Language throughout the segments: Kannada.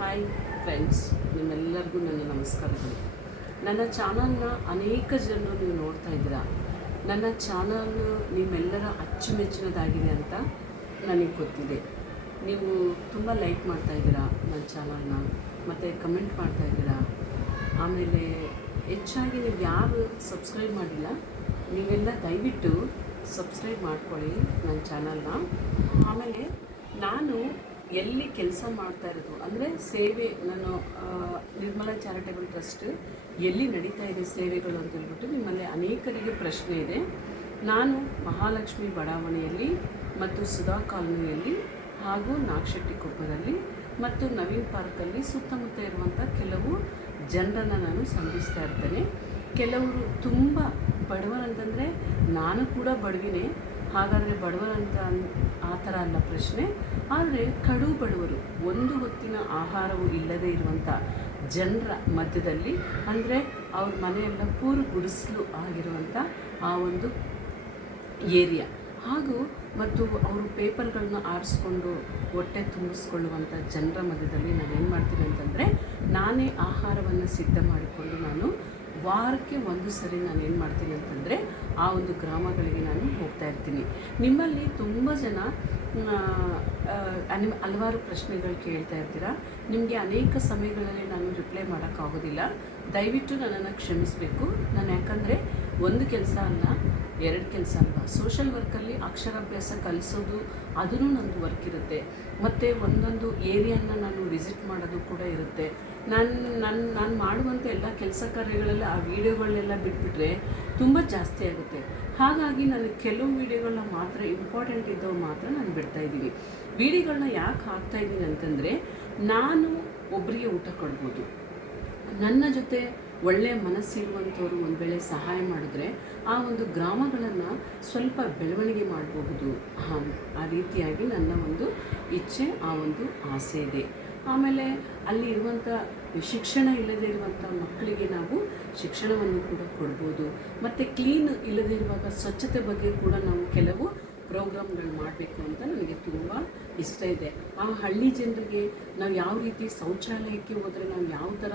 ಹಾಯ್ ಫ್ರೆಂಡ್ಸ್, ನಿಮ್ಮೆಲ್ಲರಿಗೂ ನನ್ನ ನಮಸ್ಕಾರಗಳು. ನನ್ನ ಚಾನಲ್ನ ಅನೇಕ ಜನರು ನೀವು ನೋಡ್ತಾ ಇದ್ದೀರಾ. ನನ್ನ ಚಾನಲ್ ನಿಮ್ಮೆಲ್ಲರ ಅಚ್ಚುಮೆಚ್ಚಿನದಾಗಿದೆ ಅಂತ ನನಗೆ ಗೊತ್ತಿದೆ. ನೀವು ತುಂಬ ಲೈಕ್ ಮಾಡ್ತಾಯಿದ್ದೀರಾ ನನ್ನ ಚಾನಲ್ನ, ಮತ್ತು ಕಮೆಂಟ್ ಮಾಡ್ತಾಯಿದ್ದೀರಾ. ಆಮೇಲೆ ಹೆಚ್ಚಾಗಿ ನೀವು ಯಾರು ಸಬ್ಸ್ಕ್ರೈಬ್ ಮಾಡಿಲ್ಲ, ನೀವೆಲ್ಲ ದಯವಿಟ್ಟು ಸಬ್ಸ್ಕ್ರೈಬ್ ಮಾಡ್ಕೊಳ್ಳಿ ನನ್ನ ಚಾನಲ್ನ. ಆಮೇಲೆ ನಾನು ಎಲ್ಲಿ ಕೆಲಸ ಮಾಡ್ತಾ ಇರೋದು ಅಂದರೆ ಸೇವೆ, ನಾನು ನಿರ್ಮಲಾ ಚಾರಿಟೇಬಲ್ ಟ್ರಸ್ಟ್ ಎಲ್ಲಿ ನಡೀತಾ ಇದೆ ಸೇವೆಗಳು ಅಂತ ಹೇಳ್ಬಿಟ್ಟು ನಿಮ್ಮಲ್ಲಿ ಅನೇಕರಿಗೆ ಪ್ರಶ್ನೆ ಇದೆ. ನಾನು ಮಹಾಲಕ್ಷ್ಮಿ ಬಡಾವಣೆಯಲ್ಲಿ ಮತ್ತು ಸುಧಾ ಕಾಲೋನಿಯಲ್ಲಿ ಹಾಗೂ ನಾಗಶೆಟ್ಟಿ ಕೊಪ್ಪದಲ್ಲಿ ಮತ್ತು ನವೀನ್ ಪಾರ್ಕಲ್ಲಿ ಸುತ್ತಮುತ್ತ ಇರುವಂಥ ಕೆಲವು ಜನರನ್ನು ನಾನು ಸಂಧಿಸ್ತಾ ಇರ್ತೇನೆ. ಕೆಲವರು ತುಂಬ ಬಡವರಂತಂದರೆ ನಾನು ಕೂಡ ಬಡವಿನೇ, ಹಾಗಾದರೆ ಬಡವರಂತ ಆ ಥರ ಅಲ್ಲ ಪ್ರಶ್ನೆ. ಆದರೆ ಕಡು ಬಡವರು, ಒಂದು ಹೊತ್ತಿನ ಆಹಾರವು ಇಲ್ಲದೇ ಇರುವಂಥ ಜನರ ಮಧ್ಯದಲ್ಲಿ, ಅಂದರೆ ಅವ್ರ ಮನೆಯೆಲ್ಲ ಪೂರು ಗುಡಿಸಲು ಆಗಿರುವಂಥ ಆ ಒಂದು ಏರಿಯಾ, ಹಾಗೂ ಮತ್ತು ಅವರು ಪೇಪರ್ಗಳನ್ನ ಆರಿಸ್ಕೊಂಡು ಹೊಟ್ಟೆ ತುಂಬಿಸ್ಕೊಳ್ಳುವಂಥ ಜನರ ಮಧ್ಯದಲ್ಲಿ ನಾನೇನು ಮಾಡ್ತೀನಿ ಅಂತಂದರೆ, ನಾನೇ ಆಹಾರವನ್ನು ಸಿದ್ಧ ಮಾಡಿಕೊಂಡು ನಾನು ವಾರಕ್ಕೆ ಒಂದು ಸರಿ ನಾನು ಏನು ಮಾಡ್ತೀನಿ ಅಂತಂದರೆ ಆ ಒಂದು ಗ್ರಾಮಗಳಿಗೆ ನಾನು ಹೋಗ್ತಾ ಇರ್ತೀನಿ. ನಿಮ್ಮಲ್ಲಿ ತುಂಬ ಜನ ಹಲವಾರು ಪ್ರಶ್ನೆಗಳು ಕೇಳ್ತಾ ಇರ್ತೀರಾ. ನಿಮಗೆ ಅನೇಕ ಸಮಯಗಳಲ್ಲಿ ನಾನು ರಿಪ್ಲೈ ಮಾಡೋಕ್ಕಾಗೋದಿಲ್ಲ, ದಯವಿಟ್ಟು ನನ್ನನ್ನು ಕ್ಷಮಿಸಬೇಕು. ನಾನು ಯಾಕಂದರೆ ಒಂದು ಕೆಲಸ ಅಲ್ಲ, ಎರಡು ಕೆಲಸ ಅಲ್ವಾ, ಸೋಷಲ್ ವರ್ಕಲ್ಲಿ ಅಕ್ಷರಾಭ್ಯಾಸ ಕಲಿಸೋದು ಅದೂ ನಂದು ವರ್ಕ್ ಇರುತ್ತೆ. ಮತ್ತು ಒಂದೊಂದು ಏರಿಯಾನ ನಾನು ವಿಸಿಟ್ ಮಾಡೋದು ಕೂಡ ಇರುತ್ತೆ. ನಾನು ಮಾಡುವಂಥ ಎಲ್ಲ ಕೆಲಸ ಕಾರ್ಯಗಳೆಲ್ಲ ಆ ವಿಡಿಯೋಗಳನ್ನೆಲ್ಲ ಬಿಟ್ಬಿಟ್ರೆ ತುಂಬ ಜಾಸ್ತಿ ಆಗುತ್ತೆ. ಹಾಗಾಗಿ ನಾನು ಕೆಲವು ವೀಡಿಯೋಗಳನ್ನ ಮಾತ್ರ, ಇಂಪಾರ್ಟೆಂಟ್ ಇದ್ದವು ಮಾತ್ರ ನಾನು ಬಿಡ್ತಾಯಿದ್ದೀನಿ. ವೀಡಿಯೋಗಳನ್ನ ಯಾಕೆ ಹಾಕ್ತಾಯಿದ್ದೀನಿ ಅಂತಂದರೆ, ನಾನು ಒಬ್ಬರಿಗೆ ಊಟ ಕೊಡ್ಬೋದು, ನನ್ನ ಜೊತೆ ಒಳ್ಳೆಯ ಮನಸ್ಸಿರುವಂಥವ್ರು ಒಂದು ವೇಳೆ ಸಹಾಯ ಮಾಡಿದ್ರೆ ಆ ಒಂದು ಗ್ರಾಮಗಳನ್ನು ಸ್ವಲ್ಪ ಬೆಳವಣಿಗೆ ಮಾಡಬಹುದು. ಆ ರೀತಿಯಾಗಿ ನನ್ನ ಒಂದು ಇಚ್ಛೆ, ಆ ಒಂದು ಆಸೆ ಇದೆ. ಆಮೇಲೆ ಅಲ್ಲಿ ಇರುವಂಥ ಶಿಕ್ಷಣ ಇಲ್ಲದೇ ಇರುವಂಥ ಮಕ್ಕಳಿಗೆ ನಾವು ಶಿಕ್ಷಣವನ್ನು ಕೂಡ ಕೊಡ್ಬೋದು. ಮತ್ತು ಕ್ಲೀನ್ ಇಲ್ಲದೇ ಇರುವಾಗ ಸ್ವಚ್ಛತೆ ಬಗ್ಗೆ ಕೂಡ ನಾವು ಕೆಲವು ಪ್ರೋಗ್ರಾಮ್ಗಳು ಮಾಡಬೇಕು ಅಂತ ನನಗೆ ತುಂಬ ಇಷ್ಟ ಇದೆ. ಆ ಹಳ್ಳಿ ಜನರಿಗೆ ನಾವು ಯಾವ ರೀತಿ ಶೌಚಾಲಯಕ್ಕೆ ಹೋದರೆ ನಾವು ಯಾವ ಥರ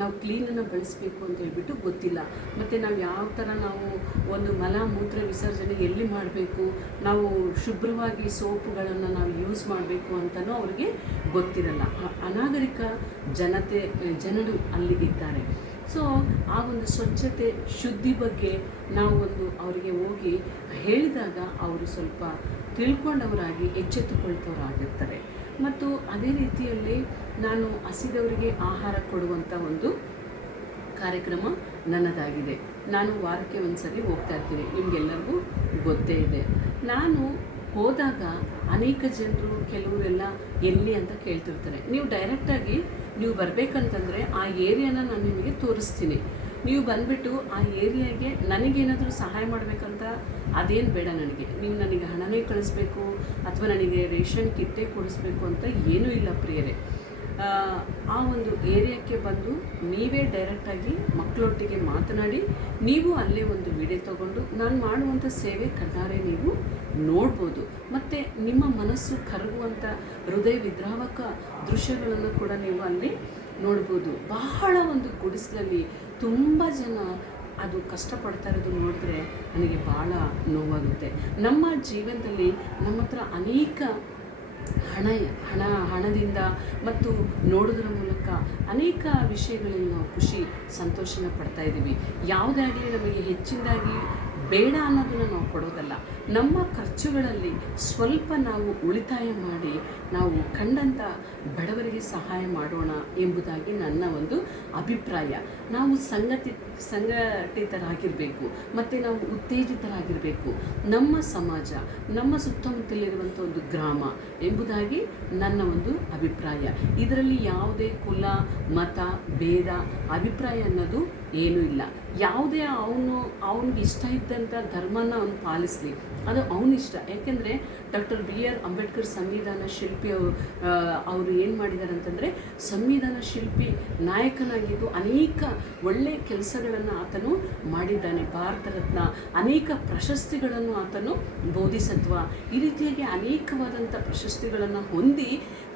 ನಾವು ಕ್ಲೀನನ್ನು ಬಳಸಬೇಕು ಅಂತ ಹೇಳ್ಬಿಟ್ಟು ಗೊತ್ತಿಲ್ಲ. ಮತ್ತು ನಾವು ಯಾವ ಥರ ನಾವು ಒಂದು ಮಲ ಮೂತ್ರ ವಿಸರ್ಜನೆ ಎಲ್ಲಿ ಮಾಡಬೇಕು, ನಾವು ಶುಭ್ರವಾಗಿ ಸೋಪುಗಳನ್ನು ನಾವು ಯೂಸ್ ಮಾಡಬೇಕು ಅಂತಲೂ ಅವ್ರಿಗೆ ಗೊತ್ತಿರಲ್ಲ. ಅನಾಗರಿಕ ಜನರು ಅಲ್ಲಿ ಇದ್ದಾರೆ. ಸೊ ಆ ಒಂದು ಸ್ವಚ್ಛತೆ ಶುದ್ಧಿ ಬಗ್ಗೆ ನಾವು ಅವರಿಗೆ ಹೋಗಿ ಹೇಳಿದಾಗ ಅವರು ಸ್ವಲ್ಪ ತಿಳ್ಕೊಂಡವರಾಗಿ ಎಚ್ಚೆತ್ತುಕೊಳ್ತವರಾಗಿರ್ತಾರೆ. ಮತ್ತು ಅದೇ ರೀತಿಯಲ್ಲಿ ನಾನು ಹಸಿದವರಿಗೆ ಆಹಾರ ಕೊಡುವಂಥ ಒಂದು ಕಾರ್ಯಕ್ರಮ ನನ್ನದಾಗಿದೆ. ನಾನು ವಾರಕ್ಕೆ ಒಂದು ಸರಿ ಹೋಗ್ತಾ ಇರ್ತೀನಿ, ನಿಮಗೆಲ್ಲರಿಗೂ ಗೊತ್ತೇ ಇದೆ. ನಾನು ಹೋದಾಗ ಅನೇಕ ಜನರು ಕೆಲವರೆಲ್ಲ ಎಲ್ಲಿ ಅಂತ ಕೇಳ್ತಿರ್ತಾರೆ. ನೀವು ಡೈರೆಕ್ಟಾಗಿ ನೀವು ಬರಬೇಕಂತಂದರೆ ಆ ಏರಿಯಾನ ನಾನು ನಿಮಗೆ ತೋರಿಸ್ತೀನಿ. ನೀವು ಬಂದುಬಿಟ್ಟು ಆ ಏರಿಯಾಗೆ ನನಗೇನಾದರೂ ಸಹಾಯ ಮಾಡಬೇಕಂತ ಅದೇನು ಬೇಡ. ನೀವು ನನಗೆ ಹಣನೇ ಕಳಿಸ್ಬೇಕು ಅಥವಾ ನನಗೆ ರೇಷನ್ ಕಿಟ್ಟೇ ಕೊಡಿಸ್ಬೇಕು ಅಂತ ಏನೂ ಇಲ್ಲ ಪ್ರಿಯರೇ. ಆ ಒಂದು ಏರಿಯಾಕ್ಕೆ ಬಂದು ನೀವೇ ಡೈರೆಕ್ಟಾಗಿ ಮಕ್ಕಳೊಟ್ಟಿಗೆ ಮಾತನಾಡಿ ನೀವು ಅಲ್ಲೇ ಒಂದು ವಿಡಿಯೋ ತಗೊಂಡು ನಾನು ಮಾಡುವಂಥ ಸೇವೆ ಕಣ್ಣಾರೆ ನೀವು ನೋಡ್ಬೋದು. ಮತ್ತು ನಿಮ್ಮ ಮನಸ್ಸು ಕರಗುವಂಥ ಹೃದಯ ವಿದ್ರಾವಕ ದೃಶ್ಯಗಳನ್ನು ಕೂಡ ನೀವು ಅಲ್ಲಿ ನೋಡ್ಬೋದು. ಬಹಳ ಒಂದು ಗುಡಿಸಲಲ್ಲಿ ತುಂಬ ಜನ ಅದು ಕಷ್ಟಪಡ್ತಾ ಇರೋದು ನೋಡಿದ್ರೆ ನನಗೆ ಭಾಳ ನೋವಾಗುತ್ತೆ. ನಮ್ಮ ಜೀವನದಲ್ಲಿ ನಮ್ಮ ಹತ್ರ ಅನೇಕ ಹಣದಿಂದ ಮತ್ತು ನೋಡೋದ್ರ ಮೂಲಕ ಅನೇಕ ವಿಷಯಗಳಲ್ಲಿ ನಾವು ಖುಷಿ ಸಂತೋಷನ ಪಡ್ತಾ ಇದ್ದೀವಿ. ಯಾವುದೇ ಆಗಲಿ ನಮಗೆ ಹೆಚ್ಚಿನದಾಗಿ ಬೇಡ ಅನ್ನೋದನ್ನು ನಾವು ಕೊಡೋದಲ್ಲ. ನಮ್ಮ ಖರ್ಚುಗಳಲ್ಲಿ ಸ್ವಲ್ಪ ನಾವು ಉಳಿತಾಯ ಮಾಡಿ ನಾವು ಕಂಡಂಥ ಬಡವರಿಗೆ ಸಹಾಯ ಮಾಡೋಣ ಎಂಬುದಾಗಿ ನನ್ನ ಒಂದು ಅಭಿಪ್ರಾಯ. ನಾವು ಸಂಘಟಿತರಾಗಿರಬೇಕು ಮತ್ತು ನಾವು ಉತ್ತೇಜಿತರಾಗಿರಬೇಕು. ನಮ್ಮ ಸಮಾಜ, ನಮ್ಮ ಸುತ್ತಮುತ್ತಲಿರುವಂಥ ಒಂದು ಗ್ರಾಮ ಎಂಬುದಾಗಿ ನನ್ನ ಒಂದು ಅಭಿಪ್ರಾಯ. ಇದರಲ್ಲಿ ಯಾವುದೇ ಕುಲ, ಮತ, ಭೇದ, ಅಭಿಪ್ರಾಯ ಅನ್ನೋದು ಏನೂ ಇಲ್ಲ. ಯಾವುದೇ ಅವನಿಗೆ ಇಷ್ಟ ಇದ್ದಂಥ ಧರ್ಮನ ಅವನು ಪಾಲಿಸಲಿ, ಅದು ಅವನಿಷ್ಟ. ಯಾಕೆಂದರೆ ಡಾಕ್ಟರ್ BR ಅಂಬೇಡ್ಕರ್ ಸಂವಿಧಾನ ಶಿಲ್ಪಿ ಅವರು ಏನು ಮಾಡಿದ್ದಾರೆ ಅಂತಂದರೆ, ಸಂವಿಧಾನ ಶಿಲ್ಪಿ ನಾಯಕನಾಗಿದ್ದು ಅನೇಕ ಒಳ್ಳೆಯ ಕೆಲಸಗಳನ್ನು ಆತನು ಮಾಡಿದ್ದಾನೆ. ಭಾರತ ರತ್ನ, ಅನೇಕ ಪ್ರಶಸ್ತಿಗಳನ್ನು ಆತನು, ಬೋಧಿಸತ್ವ, ಈ ರೀತಿಯಾಗಿ ಅನೇಕವಾದಂಥ ಪ್ರಶಸ್ತಿಗಳನ್ನು ಹೊಂದಿ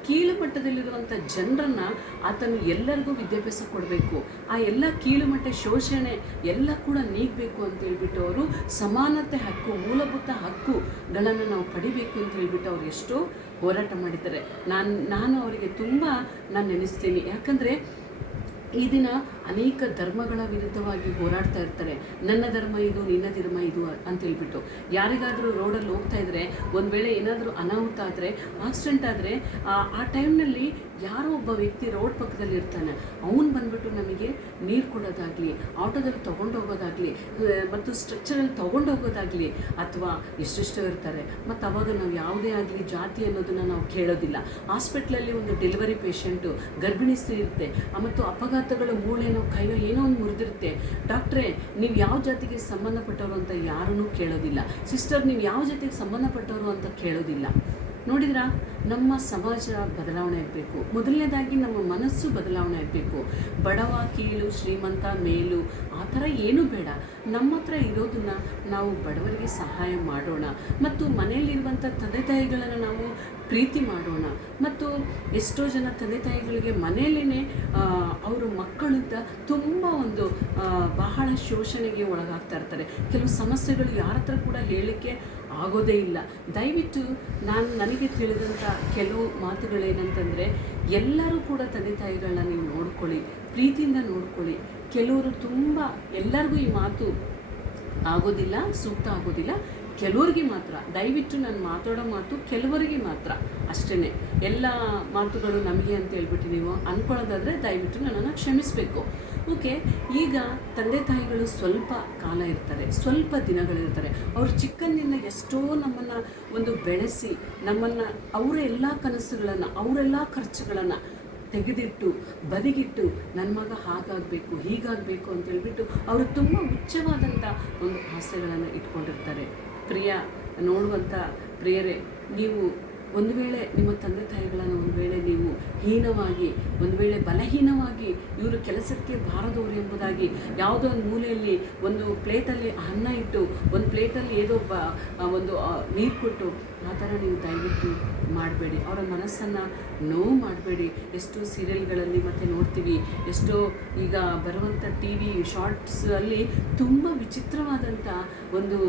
ಕೀಳು ಮಟ್ಟದಲ್ಲಿರುವಂಥ ಜನರನ್ನು ಆತನು ಎಲ್ಲರಿಗೂ ವಿದ್ಯಾಭ್ಯಾಸ ಕೊಡಬೇಕು, ಆ ಎಲ್ಲ ಕೀಳುಮಟ್ಟ ಶೋಷಣೆ ಎಲ್ಲ ಕೂಡ ನೀಗಬೇಕು ಅಂತ ಹೇಳ್ಬಿಟ್ಟು ಅವರು ಸಮಾನತೆ ಹಕ್ಕು, ಮೂಲಭೂತ ಹಕ್ಕುಗಳನ್ನು ನಾವು ಪಡಿಬೇಕು ಅಂತ ಹೇಳ್ಬಿಟ್ಟು ಅವ್ರು ಎಷ್ಟೋ ಹೋರಾಟ ಮಾಡಿದ್ದಾರೆ. ನಾನು ಅವರಿಗೆ ತುಂಬ ನೆನೆಸ್ತೀನಿ. ಯಾಕಂದರೆ ಈ ದಿನ ಅನೇಕ ಧರ್ಮಗಳ ವಿರುದ್ಧವಾಗಿ ಹೋರಾಡ್ತಾ ಇರ್ತಾರೆ. ನನ್ನ ಧರ್ಮ ಇದು, ನಿನ್ನ ಧರ್ಮ ಇದು ಅಂತ ಹೇಳ್ಬಿಟ್ಟು. ಯಾರಿಗಾದರೂ ರೋಡಲ್ಲಿ ಹೋಗ್ತಾ ಇದ್ದರೆ ಒಂದು ವೇಳೆ ಏನಾದರೂ ಅನಾಹುತ ಆದರೆ, ಆಕ್ಸಿಡೆಂಟ್ ಆದರೆ, ಆ ಟೈಮ್ನಲ್ಲಿ ಯಾರೋ ಒಬ್ಬ ವ್ಯಕ್ತಿ ರೋಡ್ ಪಕ್ಕದಲ್ಲಿ ಇರ್ತಾನೆ, ಅವನು ಬಂದ್ಬಿಟ್ಟು ನಮಗೆ ನೀರು ಕೊಡೋದಾಗಲಿ, ಆಟೋದಲ್ಲಿ ತೊಗೊಂಡೋಗೋದಾಗಲಿ, ಮತ್ತು ಸ್ಟ್ರಕ್ಚರಲ್ಲಿ ತೊಗೊಂಡೋಗೋದಾಗಲಿ, ಅಥವಾ ಎಷ್ಟೆಷ್ಟೋ ಇರ್ತಾರೆ. ಮತ್ತು ಅವಾಗ ನಾವು ಯಾವುದೇ ಆಗಲಿ ಜಾತಿ ಅನ್ನೋದನ್ನು ನಾವು ಕೇಳೋದಿಲ್ಲ. ಹಾಸ್ಪಿಟ್ಲಲ್ಲಿ ಒಂದು ಡೆಲಿವರಿ ಪೇಷಂಟು, ಗರ್ಭಿಣಿ ಸ್ತ್ರೀ ಇರುತ್ತೆ, ಮತ್ತು ಅಪಘಾತಗಳು ಮೂಳೆನೋ ಕೈಯೋ ಏನೋ ಒಂದು ಮುರಿದಿರುತ್ತೆ. ಡಾಕ್ಟ್ರೇ ನೀವು ಯಾವ ಜಾತಿಗೆ ಸಂಬಂಧಪಟ್ಟವರು ಅಂತ ಯಾರನ್ನೂ ಕೇಳೋದಿಲ್ಲ. ಸಿಸ್ಟರ್ ನೀವು ಯಾವ ಜಾತಿಗೆ ಸಂಬಂಧಪಟ್ಟವರು ಅಂತ ಕೇಳೋದಿಲ್ಲ. ನೋಡಿದ್ರಾ, ನಮ್ಮ ಸಮಾಜ ಬದಲಾವಣೆ ಆಗಬೇಕು. ಮೊದಲನೇದಾಗಿ ನಮ್ಮ ಮನಸ್ಸು ಬದಲಾವಣೆ ಆಗಬೇಕು. ಬಡವ ಕೀಳು, ಶ್ರೀಮಂತ ಮೇಲು ಆ ಥರ ಏನೂ ಬೇಡ. ನಮ್ಮ ಹತ್ರ ಇರೋದನ್ನು ನಾವು ಬಡವರಿಗೆ ಸಹಾಯ ಮಾಡೋಣ, ಮತ್ತು ಮನೆಯಲ್ಲಿರುವಂಥ ತಂದೆ ತಾಯಿಗಳನ್ನು ನಾವು ಪ್ರೀತಿ ಮಾಡೋಣ. ಮತ್ತು ಎಷ್ಟೋ ಜನ ತಂದೆ ತಾಯಿಗಳಿಗೆ ಮನೆಯಲ್ಲೇ ಅವರು ಮಕ್ಕಳಿಂದ ತುಂಬ ಬಹಳ ಶೋಷಣೆಗೆ ಒಳಗಾಗ್ತಾ ಇರ್ತಾರೆ. ಕೆಲವು ಸಮಸ್ಯೆಗಳು ಯಾರ ಹತ್ರ ಕೂಡ ಹೇಳಲಿಕ್ಕೆ ಆಗೋದೇ ಇಲ್ಲ. ದಯವಿಟ್ಟು ನನಗೆ ತಿಳಿದಂಥ ಕೆಲವು ಮಾತುಗಳೇನಂತಂದರೆ, ಎಲ್ಲರೂ ಕೂಡ ತಂದೆ ತಾಯಿಗಳನ್ನ ನೀವು ನೋಡ್ಕೊಳ್ಳಿ, ಪ್ರೀತಿಯಿಂದ ನೋಡ್ಕೊಳ್ಳಿ. ಕೆಲವರು ತುಂಬ ಎಲ್ಲರಿಗೂ ಈ ಮಾತು ಆಗೋದಿಲ್ಲ, ಸೂಕ್ತ ಆಗೋದಿಲ್ಲ. ಕೆಲವರಿಗೆ ಮಾತ್ರ, ದಯವಿಟ್ಟು ನಾನು ಮಾತಾಡೋ ಮಾತು ಕೆಲವರಿಗೆ ಮಾತ್ರ ಅಷ್ಟೇ. ಎಲ್ಲ ಮಾತುಗಳು ನಮಗೆ ಅಂತ ಹೇಳ್ಬಿಟ್ಟು ನೀವು ಅಂದ್ಕೊಳ್ಳೋದಾದರೆ ದಯವಿಟ್ಟು ನನ್ನನ್ನು ಕ್ಷಮಿಸಬೇಕು. ಓಕೆ, ಈಗ ತಂದೆ ತಾಯಿಗಳು ಸ್ವಲ್ಪ ಕಾಲ ಇರ್ತಾರೆ, ಸ್ವಲ್ಪ ದಿನಗಳಿರ್ತಾರೆ. ಅವರು ಚಿಕ್ಕಂದಿನ ಎಷ್ಟೋ ನಮ್ಮನ್ನು ಬೆಳೆಸಿ, ನಮ್ಮನ್ನು ಅವರ ಎಲ್ಲ ಕನಸುಗಳನ್ನು, ಅವರೆಲ್ಲ ಖರ್ಚುಗಳನ್ನು ತೆಗೆದಿಟ್ಟು ಬದಿಗಿಟ್ಟು, ನನ್ನ ಮಗ ಹಾಗಾಗಬೇಕು, ಹೀಗಾಗಬೇಕು ಅಂತ ಹೇಳ್ಬಿಟ್ಟು ಅವರು ತುಂಬ ಉಚ್ಚವಾದಂಥ ಒಂದು ಆಸೆಗಳನ್ನು ಇಟ್ಕೊಂಡಿರ್ತಾರೆ. ನೋಡುವಂಥ ಪ್ರಿಯರೇ, ನೀವು ಒಂದು ವೇಳೆ ನಿಮ್ಮ ತಂದೆ ತಾಯಿಗಳನ್ನು ಒಂದು ವೇಳೆ ನೀವು ಹೀನವಾಗಿ, ಒಂದು ವೇಳೆ ಬಲಹೀನವಾಗಿ, ಇವರು ಕೆಲಸಕ್ಕೆ ಬಾರದವರು ಎಂಬುದಾಗಿ ಯಾವುದೋ ಒಂದು ಮೂಲೆಯಲ್ಲಿ ಒಂದು ಪ್ಲೇಟಲ್ಲಿ ಅನ್ನ ಇಟ್ಟು, ಒಂದು ಪ್ಲೇಟಲ್ಲಿ ಏನೋ ಒಂದು ನೀರು ಕೊಟ್ಟು, ಆ ಥರ ನೀವು ದಯವಿಟ್ಟು ಮಾಡಬೇಡಿ. ಅವರ ಮನಸ್ಸನ್ನು ನೋವು ಮಾಡಬೇಡಿ. ಎಷ್ಟೋ ಸೀರಿಯಲ್ಗಳಲ್ಲಿ ಮತ್ತು ನೋಡ್ತೀವಿ, ಎಷ್ಟೋ ಈಗ ಬರುವಂಥ ಟಿ ವಿ ಶಾರ್ಟ್ಸಲ್ಲಿ ತುಂಬ ವಿಚಿತ್ರವಾದಂಥ ಒಂದು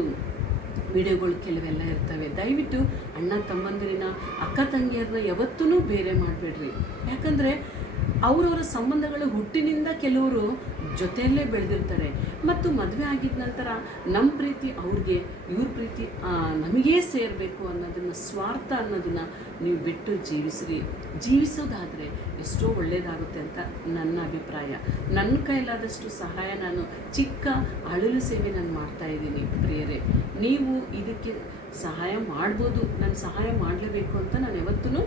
ವಿಡಿಯೋಗಳು ಕೆಲವೆಲ್ಲ ಇರ್ತವೆ. ದಯವಿಟ್ಟು ಅಣ್ಣ ತಮ್ಮಂದಿರನ್ನ, ಅಕ್ಕ ತಂಗಿಯರನ್ನ ಯಾವತ್ತೂ ಬೇರೆ ಮಾಡಬೇಡ್ರಿ. ಯಾಕಂದರೆ ಅವರವರ ಸಂಬಂಧಗಳು ಹುಟ್ಟಿನಿಂದ ಕೆಲವರು ಜೊತೆಯಲ್ಲೇ ಬೆಳೆದಿರ್ತಾರೆ, ಮತ್ತು ಮದುವೆ ಆಗಿದ ನಂತರ ನಮ್ಮ ಪ್ರೀತಿ ಅವ್ರಿಗೆ, ಇವ್ರ ಪ್ರೀತಿ ನಮಗೇ ಸೇರಬೇಕು ಅನ್ನೋದನ್ನು, ಸ್ವಾರ್ಥ ಅನ್ನೋದನ್ನು ನೀವು ಬಿಟ್ಟು ಜೀವಿಸೋದಾದರೆ ಎಷ್ಟೋ ಒಳ್ಳೆಯದಾಗುತ್ತೆ ಅಂತ ನನ್ನ ಅಭಿಪ್ರಾಯ. ನನ್ನ ಕೈಲಾದಷ್ಟು ಸಹಾಯ ನಾನು ಚಿಕ್ಕ ಅಳಲು ಸೇವೆ ನಾನು ಮಾಡ್ತಾಯಿದ್ದೀನಿ. ಪ್ರಿಯರೇ, ನೀವು ಇದಕ್ಕೆ ಸಹಾಯ ಮಾಡ್ಬೋದು. ನಾನು ಸಹಾಯ ಮಾಡಲೇಬೇಕು ಅಂತ ನಾನು ಯಾವತ್ತೂ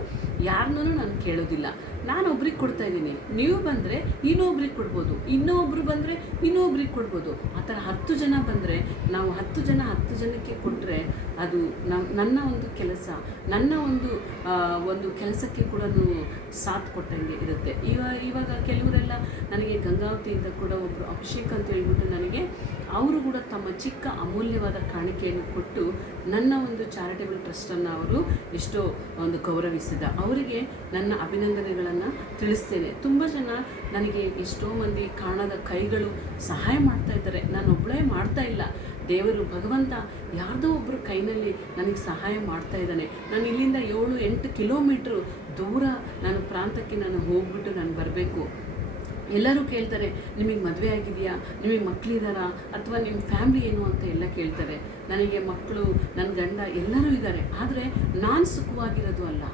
ಯಾರನ್ನೂ ನಾನು ಕೇಳೋದಿಲ್ಲ. ನಾನು ಒಬ್ರಿಗೆ ಕೊಡ್ತಾಯಿದ್ದೀನಿ, ನೀವು ಬಂದರೆ ಇನ್ನೊಬ್ರಿಗೆ ಕೊಡ್ಬೋದು, ಇನ್ನೊಬ್ರು ಬಂದರೆ ಇನ್ನೊಬ್ರಿಗೆ ಕೊಡ್ಬೋದು. ಆ ಥರ 10 ಜನ ಬಂದರೆ ನಾವು 10 ಜನಕ್ಕೆ ಕೊಟ್ಟರೆ ಅದು ನನ್ನ ಒಂದು ಕೆಲಸ, ನನ್ನ ಒಂದು ಕೆಲಸಕ್ಕೆ ಕೂಡ ಸಾಥ್ ಕೊಟ್ಟಂಗೆ ಇರುತ್ತೆ. ಇವಾಗ ಕೆಲವರೆಲ್ಲ ನನಗೆ ಗಂಗಾವತಿಯಿಂದ ಕೂಡ ಒಬ್ಬರು ಅಭಿಷೇಕ್ ಅಂತ ಹೇಳ್ಬಿಟ್ಟು ನನಗೆ ಅವರು ಕೂಡ ತಮ್ಮ ಚಿಕ್ಕ ಅಮೂಲ್ಯವಾದ ಕಾಣಿಕೆಯನ್ನು ಕೊಟ್ಟು ನನ್ನ ಒಂದು ಚಾರಿಟೇಬಲ್ ಟ್ರಸ್ಟನ್ನು ಅವರು ಎಷ್ಟೋ ಗೌರವಿಸಿದ ಅವರಿಗೆ ನನ್ನ ಅಭಿನಂದನೆಗಳನ್ನು ತಿಳಿಸ್ತೇನೆ. ತುಂಬ ಜನ ನನಗೆ ಎಷ್ಟೋ ಮಂದಿ ಕಾಣದ ಕೈಗಳು ಸಹಾಯ ಮಾಡ್ತಾ ಇದ್ದಾರೆ. ನಾನು ಒಬ್ಬಳೇ ಮಾಡ್ತಾ ಇಲ್ಲ, ದೇವರು ಭಗವಂತ ಯಾರ್ದೋ ಒಬ್ಬರು ಕೈನಲ್ಲಿ ನನಗೆ ಸಹಾಯ ಮಾಡ್ತಾ ಇದ್ದಾನೆ. ನಾನು ಇಲ್ಲಿಂದ 7-8 ಕಿಲೋಮೀಟ್ರು ದೂರ ನಾನು ಪ್ರಾಂತಕ್ಕೆ ನಾನು ಹೋಗ್ಬಿಟ್ಟು ನಾನು ಬರಬೇಕು. ಎಲ್ಲರೂ ಕೇಳ್ತಾರೆ, ನಿಮಗೆ ಮದುವೆ ಆಗಿದೆಯಾ, ನಿಮಗೆ ಮಕ್ಕಳಿದ್ದಾರಾ, ಅಥವಾ ನಿಮ್ಮ ಫ್ಯಾಮಿಲಿ ಏನು ಅಂತ ಎಲ್ಲ ಕೇಳ್ತಾರೆ. ನನಗೆ ಮಕ್ಕಳು, ನನ್ನ ಗಂಡ ಎಲ್ಲರೂ ಇದ್ದಾರೆ. ಆದರೆ ನಾನು ಸುಖವಾಗಿರೋದು ಅಲ್ಲ,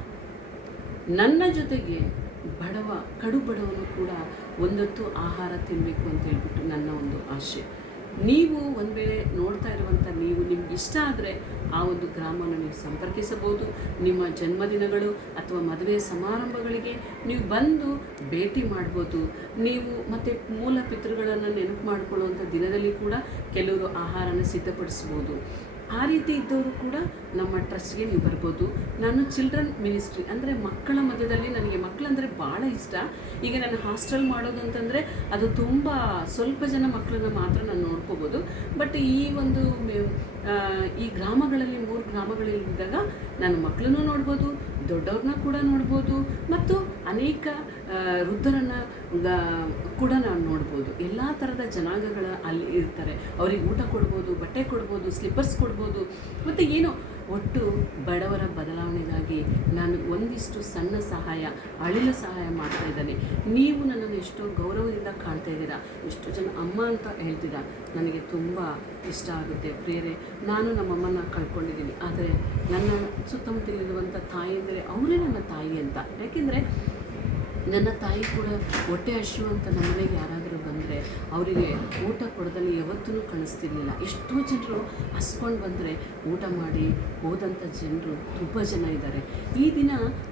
ನನ್ನ ಜೊತೆಗೆ ಕಡು ಬಡವನು ಕೂಡ ಒಂದೊತ್ತು ಆಹಾರ ತಿನ್ನಬೇಕು ಅಂತ ಹೇಳ್ಬಿಟ್ಟು ನನ್ನ ಒಂದು ಆಶೆ. ನೀವು ಒಂದು ವೇಳೆ ನೋಡ್ತಾ ಇರುವಂಥ ನಿಮ್ಗೆ ಇಷ್ಟ ಆದರೆ ಆ ಒಂದು ಗ್ರಾಮವನ್ನು ನೀವು ಸಂಪರ್ಕಿಸಬಹುದು. ನಿಮ್ಮ ಜನ್ಮದಿನಗಳು ಅಥವಾ ಮದುವೆ ಸಮಾರಂಭಗಳಿಗೆ ನೀವು ಬಂದು ಭೇಟಿ ಮಾಡ್ಬೋದು. ನೀವು ಮತ್ತು ಮೂಲ ಪಿತೃಗಳನ್ನು ನೆನಪು ಮಾಡಿಕೊಳ್ಳುವಂಥ ದಿನದಲ್ಲಿ ಕೂಡ ಕೆಲವರು ಆಹಾರನ ಸಿದ್ಧಪಡಿಸ್ಬೋದು. ಆ ರೀತಿ ಇದ್ದವರು ಕೂಡ ನಮ್ಮ ಟ್ರಸ್ಟ್ಗೆ ನೀವು ಬರ್ಬೋದು. ನಾನು ಚಿಲ್ಡ್ರನ್ ಮಿನಿಸ್ಟ್ರಿ ಅಂದರೆ ಮಕ್ಕಳ ಮಧ್ಯದಲ್ಲಿ, ನನಗೆ ಮಕ್ಕಳಂದರೆ ಭಾಳ ಇಷ್ಟ. ಈಗ ನಾನು ಹಾಸ್ಟೆಲ್ ಮಾಡೋದು ಅಂತಂದರೆ ಅದು ತುಂಬ ಸ್ವಲ್ಪ ಜನ ಮಕ್ಕಳನ್ನ ಮಾತ್ರ ನಾನು ನೋಡ್ಕೋಬೋದು. ಬಟ್ ಈ ಗ್ರಾಮಗಳಲ್ಲಿ 3 ಗ್ರಾಮಗಳಲ್ಲಿದ್ದಾಗ ನಾನು ಮಕ್ಕಳನ್ನೂ ನೋಡ್ಬೋದು, ದೊಡ್ಡವ್ರನ್ನ ಕೂಡ ನೋಡ್ಬೋದು ಮತ್ತು ಅನೇಕ ವೃದ್ಧರನ್ನು ಕೂಡ ನಾವು ನೋಡ್ಬೋದು. ಎಲ್ಲ ಥರದ ಜನಾಂಗಗಳ ಅಲ್ಲಿ ಇರ್ತಾರೆ. ಅವ್ರಿಗೆ ಊಟ ಕೊಡ್ಬೋದು, ಬಟ್ಟೆ ಕೊಡ್ಬೋದು, ಸ್ಲಿಪ್ಪರ್ಸ್ ಕೊಡ್ಬೋದು. ಮತ್ತು ಏನೋ ಒಟ್ಟು ಬಡವರ ಬದಲಾವಣೆಗಾಗಿ ನಾನು ಒಂದಿಷ್ಟು ಸಣ್ಣ ಸಹಾಯ, ಅಳಿಲು ಸಹಾಯ ಮಾಡ್ತಾ ಇದ್ದೇನೆ. ನೀವು ನನ್ನನ್ನು ಎಷ್ಟೋ ಗೌರವದಿಂದ ಕಾಣ್ತಾ ಇದ್ದೀರಾ, ಎಷ್ಟೋ ಜನ ಅಮ್ಮ ಅಂತ ಹೇಳ್ತೀರಾ. ನನಗೆ ತುಂಬ ಇಷ್ಟ ಆಗುತ್ತೆ ಪ್ರಿಯರೇ. ನಾನು ನಮ್ಮಮ್ಮನ ಕಳ್ಕೊಂಡಿದ್ದೀನಿ, ಆದರೆ ನನ್ನ ಸುತ್ತಮುತ್ತಲಿರುವಂಥ ತಾಯಿಯಂದರೆ ಅವರೇ ನನ್ನ ತಾಯಿ ಅಂತ. ಯಾಕೆಂದರೆ ನನ್ನ ತಾಯಿ ಕೂಡ ಹೊಟ್ಟೆ ಹಸಿಯುವಂಥ ನಮ್ಮ ಮನೆಗೆ ಯಾರಾದರೂ ಬಂದರೆ ಅವರಿಗೆ ಊಟ ಕೊಡದಲ್ಲಿ ಯಾವತ್ತೂ ಕಳಿಸ್ತಿರ್ಲಿಲ್ಲ. ಎಷ್ಟೋ ಜನರು ಹಸ್ಕೊಂಡು ಬಂದರೆ ಊಟ ಮಾಡಿ ಹೋದಂಥ ಜನರು ತುಂಬ ಜನ ಇದ್ದಾರೆ. ಈ ದಿನ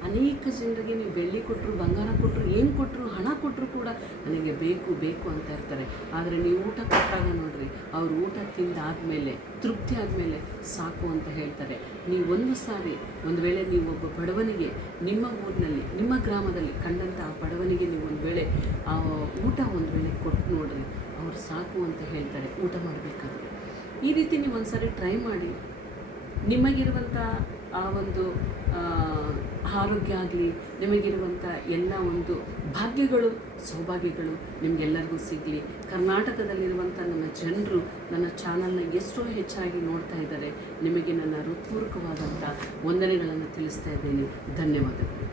ಅನೇಕ ಜನರಿಗೆ ನೀವು ಬೆಳ್ಳಿ ಕೊಟ್ಟರು, ಬಂಗಾರ ಕೊಟ್ಟರು, ಏನು ಕೊಟ್ಟರು, ಹಣ ಕೊಟ್ಟರು ಕೂಡ ನನಗೆ ಬೇಕು ಬೇಕು ಅಂತ ಇರ್ತಾರೆ. ಆದರೆ ನೀವು ಊಟ ಕೊಟ್ಟಾಗ ನೋಡಿರಿ, ಅವರು ಊಟ ತಿಂದಾದಮೇಲೆ, ತೃಪ್ತಿ ಆದಮೇಲೆ ಸಾಕು ಅಂತ ಹೇಳ್ತಾರೆ. ನೀವು ಒಂದು ಸಾರಿ ಒಂದು ವೇಳೆ ನೀವು ಒಬ್ಬ ಬಡವನಿಗೆ ನಿಮ್ಮ ಊರಿನಲ್ಲಿ, ನಿಮ್ಮ ಗ್ರಾಮದಲ್ಲಿ ಕಂಡಂಥ ಆ ಬಡವನಿಗೆ ನೀವು ಒಂದು ವೇಳೆ ಆ ಊಟ ಒಂದು ವೇಳೆ ಕೊಟ್ಟು ನೋಡ್ರಿ, ಅವ್ರು ಸಾಕು ಅಂತ ಹೇಳ್ತಾರೆ ಊಟ ಮಾಡಬೇಕಾದ್ರೆ. ಈ ರೀತಿ ನೀವು ಒಂದು ಸಾರಿ ಟ್ರೈ ಮಾಡಿ. ನಿಮಗಿರುವಂಥ ಆ ಒಂದು ಆರೋಗ್ಯ ಆಗಲಿ, ನಿಮಗಿರುವಂಥ ಎಲ್ಲ ಒಂದು ಭಾಗ್ಯಗಳು, ಸೌಭಾಗ್ಯಗಳು ನಿಮಗೆಲ್ಲರಿಗೂ ಸಿಗಲಿ. ಕರ್ನಾಟಕದಲ್ಲಿರುವಂಥ ನನ್ನ ಜನರು ನನ್ನ ಚಾನಲ್ನ ಎಷ್ಟೋ ಹೆಚ್ಚಾಗಿ ನೋಡ್ತಾ ಇದ್ದಾರೆ. ನಿಮಗೆ ನನ್ನ ಹೃತ್ಪೂರ್ವಕವಾದಂಥ ವಂದನೆಗಳನ್ನು ತಿಳಿಸ್ತಾ ಇದ್ದೇನೆ. ಧನ್ಯವಾದಗಳು.